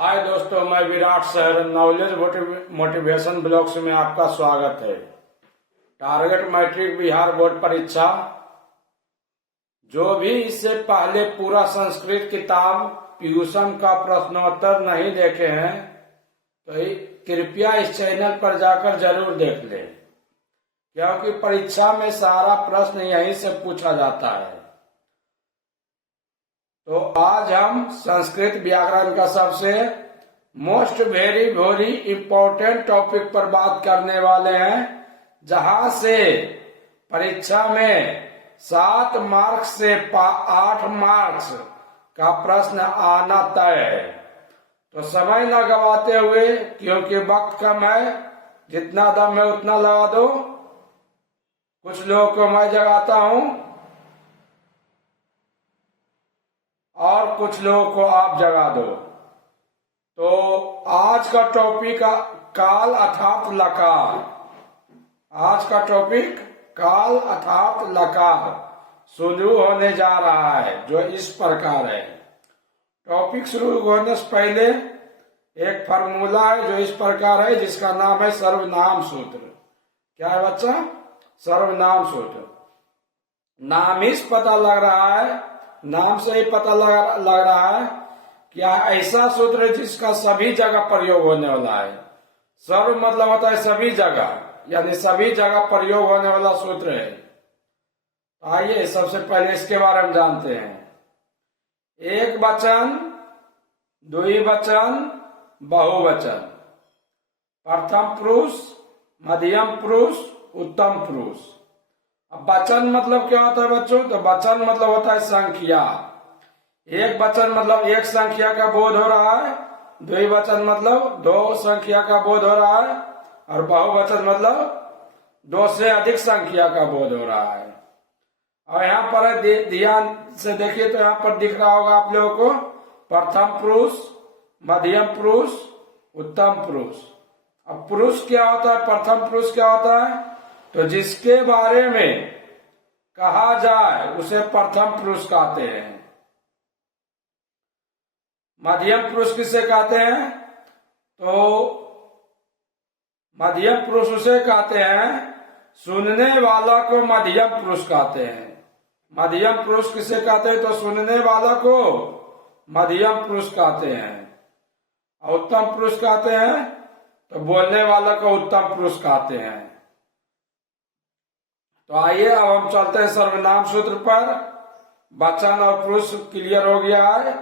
हाय दोस्तों, मैं Virat sir knowledge motivation blogs में आपका स्वागत है। टारगेट मैट्रिक बिहार बोर्ड परीक्षा, जो भी इससे पहले पूरा संस्कृत किताब ट्यूशन का प्रश्नोत्तर नहीं देखे हैं तो कृपया इस चैनल पर जाकर जरूर देख लें, क्योंकि परीक्षा में सारा प्रश्न यहीं से पूछा जाता है। तो आज हम संस्कृत व्याकरण का सबसे वेरी इम्पोर्टेंट टॉपिक पर बात करने वाले हैं, जहां से परीक्षा में 7 मार्क्स से 8 मार्क्स का प्रश्न आना तय है। तो समय न गवाते हुए, क्योंकि वक्त कम है, जितना दम है उतना लगा दो। कुछ लोगों को मैं जगाता हूं और कुछ लोगों को आप जगा दो। तो आज का टॉपिक काल अर्थात लकार। आज का टॉपिक काल अर्थात लकार शुरू होने जा रहा है, जो इस प्रकार है। टॉपिक शुरू होने से पहले एक फार्मूला है जो इस प्रकार है, जिसका नाम है सर्वनाम सूत्र। क्या है बच्चा? सर्वनाम सूत्र। नाम ही से पता लग रहा है, नाम से ही पता लग रहा है क्या ऐसा सूत्र है जिसका सभी जगह प्रयोग होने वाला है। सर्व मतलब होता है सभी जगह, यानी सभी जगह प्रयोग होने वाला सूत्र है। आइए सबसे पहले इसके बारे में जानते हैं। एक वचन, द्विवचन, बहुवचन, प्रथम पुरुष, मध्यम पुरुष, उत्तम पुरुष। अब वचन मतलब क्या होता है बच्चों? तो वचन मतलब होता है संख्या। एक वचन मतलब एक संख्या का बोध हो रहा है, द्विवचन मतलब 2 संख्या का बोध हो रहा है, और बहुवचन मतलब 2 से अधिक संख्या का बोध हो रहा है। और यहाँ पर ध्यान से देखिए तो यहाँ पर दिख रहा होगा आप लोगों को प्रथम पुरुष, मध्यम पुरुष, उत्तम पुरुष। अब पुरुष क्या होता है? प्रथम पुरुष क्या होता है? तो जिसके बारे में कहा जाए उसे प्रथम पुरुष कहते हैं। मध्यम पुरुष किसे कहते हैं? तो मध्यम पुरुष उसे कहते हैं, सुनने वाला को मध्यम पुरुष कहते हैं। मध्यम पुरुष किसे कहते हैं? तो सुनने वाला को मध्यम पुरुष कहते हैं। और उत्तम पुरुष कहते हैं तो बोलने वाला को उत्तम पुरुष कहते हैं। तो आइए अब हम चलते हैं सर्वनाम सूत्र पर। वचन और पुरुष क्लियर हो गया है,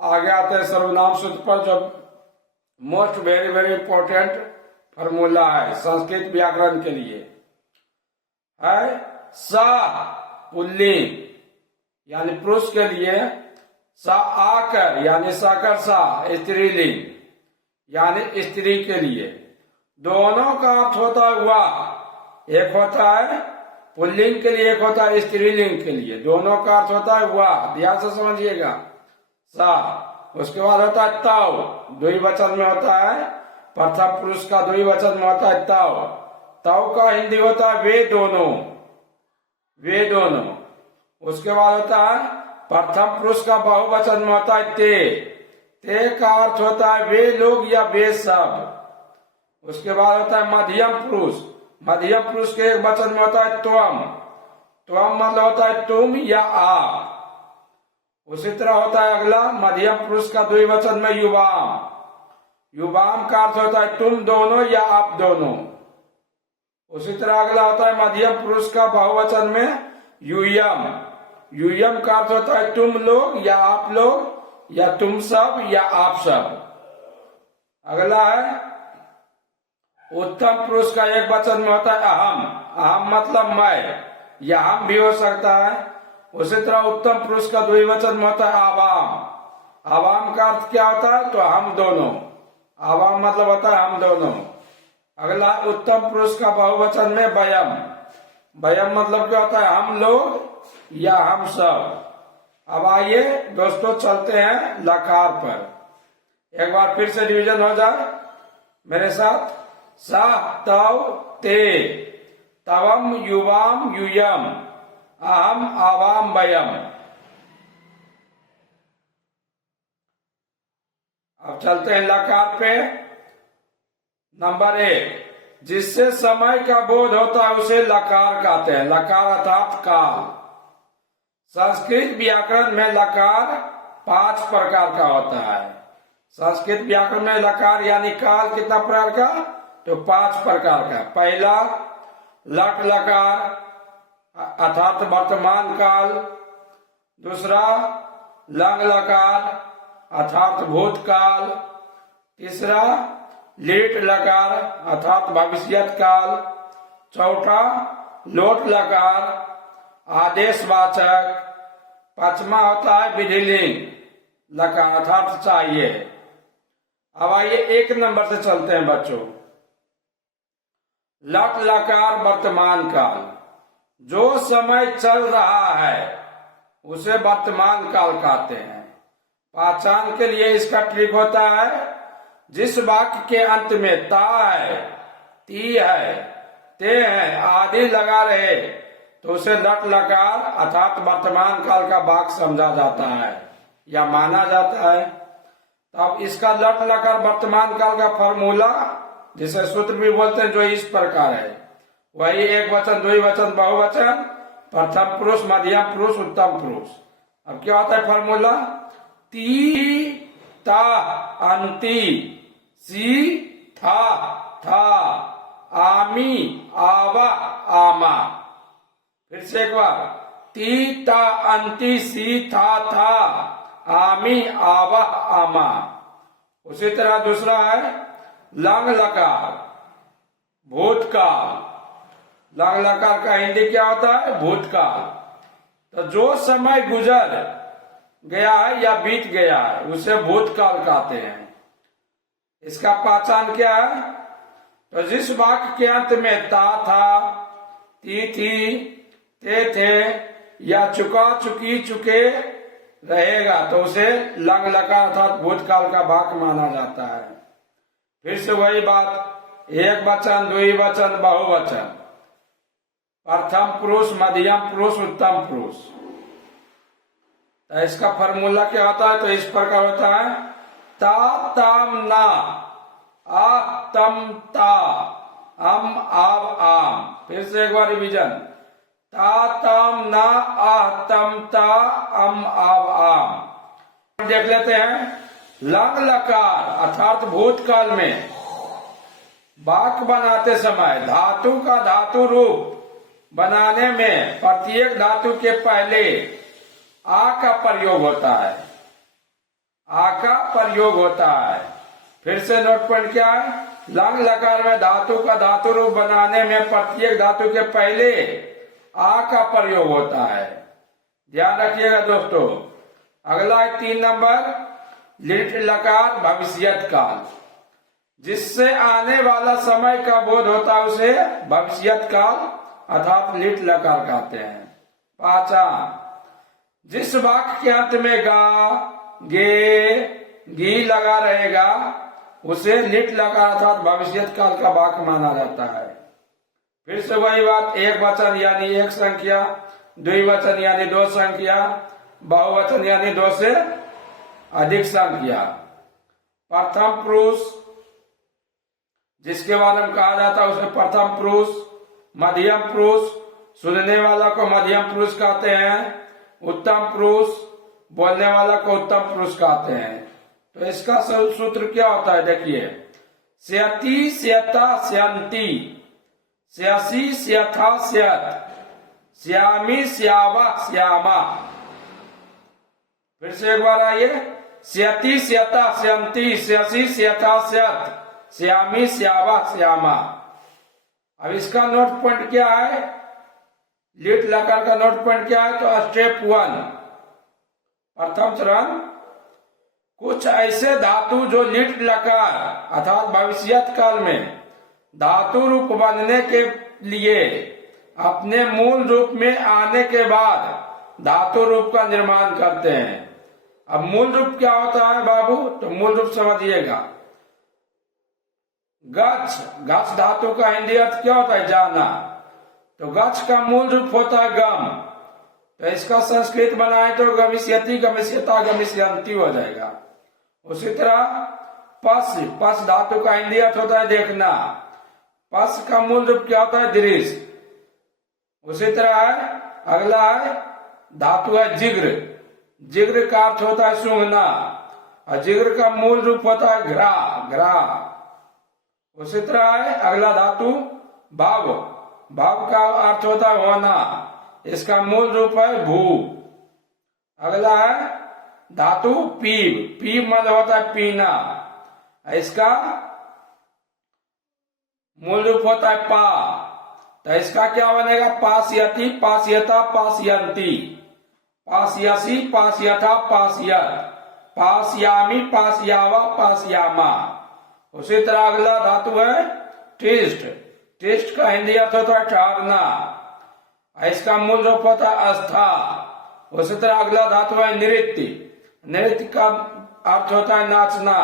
आगे आते हैं सर्वनाम सूत्र पर, जो वेरी इंपॉर्टेंट फॉर्मूला है संस्कृत व्याकरण के लिए है। स पुल्लिंग यानी पुरुष के लिए, स आकर यानी साकर सा स्त्रीलिंग यानी स्त्री के लिए। दोनों का अर्थ होता है वाह। एक होता है पुल्लिंग के लिए, एक होता है स्त्रीलिंग के लिए। दोनों का अर्थ होता है वाह, ध्यान से समझिएगा। सा, उसके बाद होता है तव, द्विवचन में होता है। प्रथम पुरुष का द्विवचन में होता है तव। तव का हिंदी होता है वे दोनों, वे दोनों। उसके बाद होता है प्रथम पुरुष का बहुवचन में होता है ते। ते का अर्थ होता है वे लोग या वे सब। उसके बाद होता है मध्यम पुरुष। मध्यम पुरुष के एक वचन में होता है त्वम। त्वम मतलब होता है तुम या आप। उसी तरह होता है अगला मध्यम पुरुष का द्विवचन में युवाम। युवाम का अर्थ होता है तुम दोनों या आप दोनों। उसी तरह अगला होता है मध्यम पुरुष का बहुवचन में यूयम। यूयम का अर्थ होता है तुम लोग या आप लोग, या तुम सब या आप सब। अगला है उत्तम पुरुष का एक वचन में होता है अहम। अहम मतलब मैं, या हम भी हो सकता है। उसी तरह उत्तम पुरुष का द्विवचन में होता है आवाम। आवाम का अर्थ क्या होता है? तो हम दोनों। आवाम मतलब होता है हम दोनों। अगला उत्तम पुरुष का बहुवचन में वयम। वयम मतलब क्या होता है? हम लोग या हम सब। अब आइए दोस्तों चलते हैं लकार पर। एक बार फिर से रिवीजन हो जाए मेरे साथ। सा तव ते, तवम युवाम यूयम, अहम आवाम वयम। अब चलते हैं लकार पे। नंबर 1, जिससे समय का बोध होता है उसे लकार कहते हैं। लकार अर्थात काल। संस्कृत व्याकरण में लकार 5 प्रकार का होता है। संस्कृत व्याकरण में लकार यानी काल कितना प्रकार का? तो 5 प्रकार का। पहला लट लकार अर्थात वर्तमान काल। दूसरा लंग लकार अर्थात भूतकाल। तीसरा लीट लकार अर्थात भविष्यत काल। चौथा लोट लकार आदेशवाचक। पांचवा होता है विधिलिंग लकार अर्थात चाहिए। अब आइए 1 नंबर से चलते हैं बच्चों। लट लकार वर्तमान काल, जो समय चल रहा है उसे वर्तमान काल कहते हैं। पहचान के लिए इसका ट्रिक होता है, जिस वाक्य के अंत में ता है, ती है, ते है आदि लगा रहे तो उसे लट लकार अर्थात वर्तमान काल का वाक्य समझा जाता है या माना जाता है। अब इसका लट लकार वर्तमान काल का फॉर्मूला जिसे सूत्र भी बोलते हैं, जो इस प्रकार है। वही एक वचन, द्विवचन, बहुवचन, प्रथम पुरुष, मध्यम पुरुष, उत्तम पुरुष। अब क्या होता है फॉर्मूला? ती ता अंति, सी था था, आमी आवा आमा। फिर से एक बार, ती ता अंति, सी था था, आमी आवा आमा। उसी तरह दूसरा है लंग लकार भूतकाल। लंग लकार का हिंदी क्या होता है? भूतकाल। तो जो समय गुजर गया है या बीत गया है उसे भूतकाल कहते हैं। इसका पहचान क्या है? तो जिस वाक्य के अंत में ता था, ती थी, ते थे या चुका चुकी चुके रहेगा तो उसे लंग लकार अर्थात भूतकाल का वाक्य माना जाता है। फिर से वही बात, एक वचन, द्विवचन, बहुवचन, प्रथम पुरुष, मध्यम पुरुष, उत्तम पुरुष। तो इसका फॉर्मूला क्या होता है? तो इस प्रकार होता है, ता तम ना, आ तम ता, अम आव आम। फिर से एक बार रिवीजन, ता तम ना, आ तम ता, अम आव आम। देख लेते हैं लंग लकार अर्थात भूतकाल में वाक्य बनाते समय धातु का धातु रूप बनाने में प्रत्येक धातु के पहले आ का प्रयोग होता है। आ का प्रयोग होता है। फिर से नोट पॉइंट क्या है? लंग लकार में धातु का धातु रूप बनाने में प्रत्येक धातु के पहले आ का प्रयोग होता है। ध्यान रखिएगा दोस्तों। अगला है 3 नंबर लिट लकार भविष्यत काल, जिससे आने वाला समय का बोध होता है उसे भविष्यत काल अर्थात लिट लकार कहते हैं। पहचान, जिस वाक्य के अंत में गा, गे, गी लगा रहेगा उसे लिट लकार अर्थात भविष्यत काल का वाक्य माना जाता है। फिर से वही बात, एक वचन यानी एक संख्या, द्विवचन यानी 2 संख्या, बहुवचन यानी 2 से अधिक संख्या। प्रथम पुरुष जिसके बारे में कहा जाता है उसे प्रथम पुरुष। मध्यम पुरुष सुनने वाला को मध्यम पुरुष कहते हैं। उत्तम पुरुष बोलने वाला को उत्तम पुरुष कहते हैं। तो इसका सूत्र क्या होता है? देखिए, स्यति स्यता स्यंती, स्यसी स्यथा स्यत, श्यामी श्यावा श्यामा। फिर से एक बार आइए, स्यति स्यता स्यंती, स्यसी स्यथा स्यत, श्यामी श्यावा श्यामा। अब इसका नोट पॉइंट क्या है? लिट लकार का नोट पॉइंट क्या है? तो स्टेप 1 प्रथम चरण, कुछ ऐसे धातु जो लिट लकार अर्थात भविष्यत काल में धातु रूप बनने के लिए अपने मूल रूप में आने के बाद धातु रूप का निर्माण करते हैं। अब मूल रूप क्या होता है बाबू? तो मूल रूप समझिएगा। गच्छ, गच्छ धातु का हिंदी अर्थ क्या होता है? जाना। तो गच्छ का मूल रूप होता है गम। तो इसका संस्कृत बनाए तो गमिष्यति, गमिष्यता, गमिष्यंती हो जाएगा। उसी तरह पस, पस धातु का हिंदी अर्थ होता है देखना। पस का मूल रूप क्या होता है? दृश्य। उसी तरह है अगला है धातु है जिग्र। जिग्र का अर्थ होता है सूंघना, और जिग्र का मूल रूप होता है घ्रा, घ्रा। उसी तरह है अगला धातु भाव। भाव का अर्थ होता है होना, इसका मूल रूप है भू। अगला है धातु पीव। पीव मतलब होता है पीना, इसका मूल रूप होता है पा। तो इसका क्या बनेगा? पासयति, पासयता, पासयंती, पासयसी, पासयथा, पासयत, पासयामी, पासयावा, पासयामा। उसी तरह अगला धातु है टिष्ट। टिष्ट का हिंदी अर्थ होता है ठहरना, इसका मूल रूप होता है आस्था। उसी तरह अगला धातु है नृत्य। नृत्य का अर्थ होता है नाचना,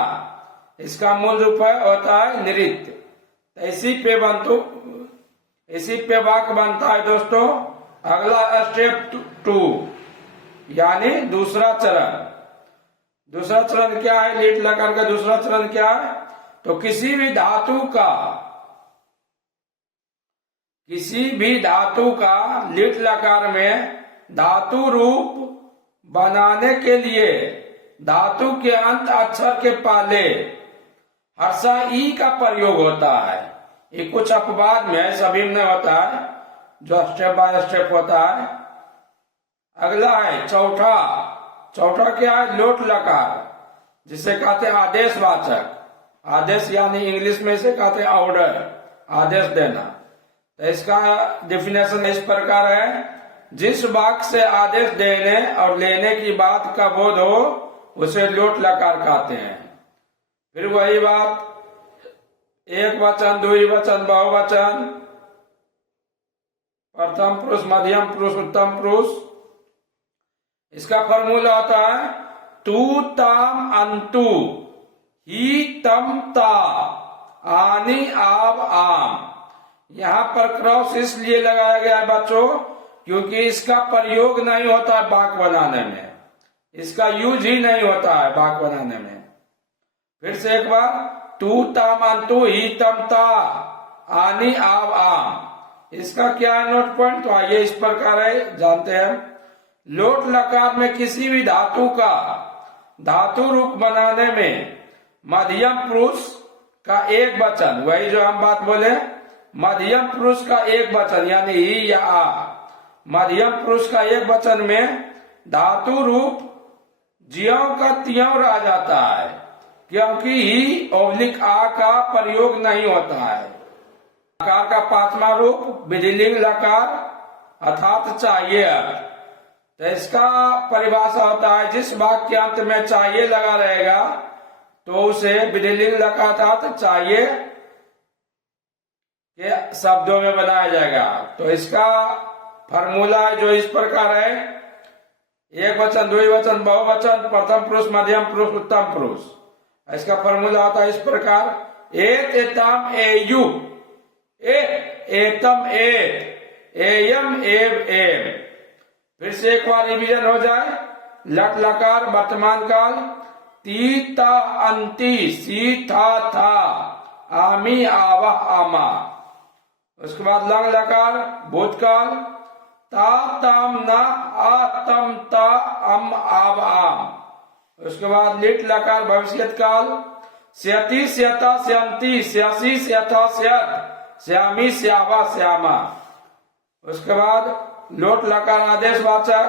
इसका मूल रूप होता है नृत्य। इसी पे वाक्य बनता है दोस्तों अगला स्टेप 2, यानी दूसरा चरण। दूसरा चरण क्या है? लीट लकार का दूसरा चरण क्या है? तो किसी भी धातु का लीट लकार में धातु रूप बनाने के लिए धातु के अंत अक्षर के पहले हर्षा ई का प्रयोग होता है। ये कुछ अपवाद में है, सभी में होता है, जो स्टेप बाय स्टेप होता है। अगला है चौथा। चौथा क्या है? लोट लकार, जिसे कहते हैं आदेशवाचक। आदेश यानी इंग्लिश में से कहते हैं ऑर्डर, आदेश देना। तो इसका डेफिनेशन इस प्रकार है, जिस वाक्य से आदेश देने और लेने की बात का बोध हो उसे लोट लकार कहते हैं। फिर वही बात, एक वचन, द्विवचन, बहुवचन, प्रथम पुरुष, मध्यम पुरुष, उत्तम पुरुष। इसका फॉर्मूला होता है तू ताम अंतु, ही तम ता, आनी आब आम। यहाँ पर क्रॉस इसलिए लगाया गया है बच्चों क्योंकि इसका प्रयोग नहीं होता है वाक्य बनाने में, इसका यूज ही नहीं होता है वाक्य बनाने में। फिर से एक बार, तू ताम अंतु, ही तम ता, आनी आब आम। इसका क्या है नोट पॉइंट? तो आइए इस प्रकार है, जानते हैं। लोट लकार में किसी भी धातु का धातु रूप बनाने में मध्यम पुरुष का एक वचन, वही जो हम बात बोले, मध्यम पुरुष का एक वचन यानी ही या आ, मध्यम पुरुष का एक वचन में धातु रूप ज्यों का त्यों रह जाता है, क्योंकि ही ऑब्लिक आ का प्रयोग नहीं होता है। लकार का पांचवा रूप विधिलिंग लकार अर्थात चाहिए अर्थ। तो इसका परिभाषा होता है, जिस वाक्य के अंत में चाहिए लगा रहेगा तो उसे विधिलिंग लकार अर्थात चाहिए के शब्दों में बनाया जाएगा। तो इसका फॉर्मूला जो इस प्रकार है, एक वचन, द्विवचन, बहुवचन, प्रथम पुरुष, मध्यम पुरुष, उत्तम पुरुष। इसका फॉर्मूला होता है इस प्रकार, एत एतम एयु, एतम एत, एयम एव एम। फिर से एक बार रिवीजन हो जाए। लट लकार वर्तमान काल, ती ता अंति, सी था था, आमी आवा आमा। उसके बाद लंग लकार भूतकाल, ता तम न, आ तम ता, अम आव आम। उसके बाद लिट लकार भविष्यत काल, स्यति स्यता स्यंती, स्यासी स्यथा स्यत, श्यामी श्यावा श्यामा। उसके बाद लोट लकार आदेशवाचक,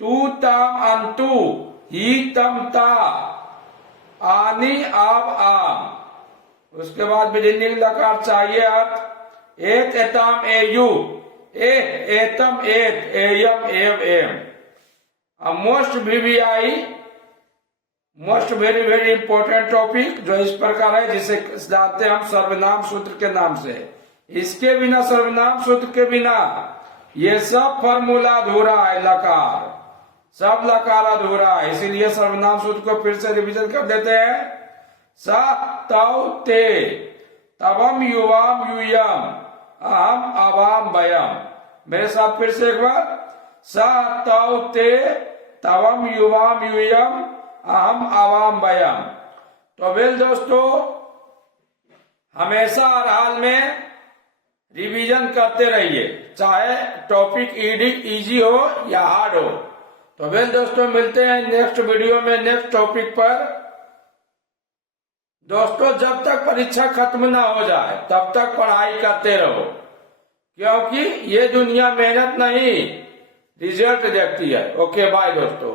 तू तम अंतु, ही तम ता, आनी आव आम। उसके बाद विधिलिंग लकार चाहिए अर्थ, एत एतम एयु, एतम एत, एयम एव एम। Most VVI, most very very important topic जो इस प्रकार है, जिसे जानते हैं हम सर्वनाम सूत्र के नाम से। इसके बिना, सर्वनाम सूत्र के बिना ये सब फॉर्मूला अधूरा है। लकार, सब लकार अधूरा है, इसीलिए सर्वनाम सूत्र को फिर से रिवीजन कर देते हैं। स तौ ते, तवम युवाम यूयम, अहम अवाम वयम। मेरे साथ फिर से एक बार, स तौ ते, तवम युवाम यूयम, अहम आवाम बयाम। तो वेल दोस्तों, हमेशा हर हाल में रिवीजन करते रहिए, चाहे टॉपिक इजी हो या हार्ड हो। तो वेल दोस्तों, मिलते हैं नेक्स्ट वीडियो में नेक्स्ट टॉपिक पर। दोस्तों, जब तक परीक्षा खत्म ना हो जाए तब तक पढ़ाई करते रहो, क्योंकि ये दुनिया मेहनत नहीं रिजल्ट देखती है। ओके बाय दोस्तों।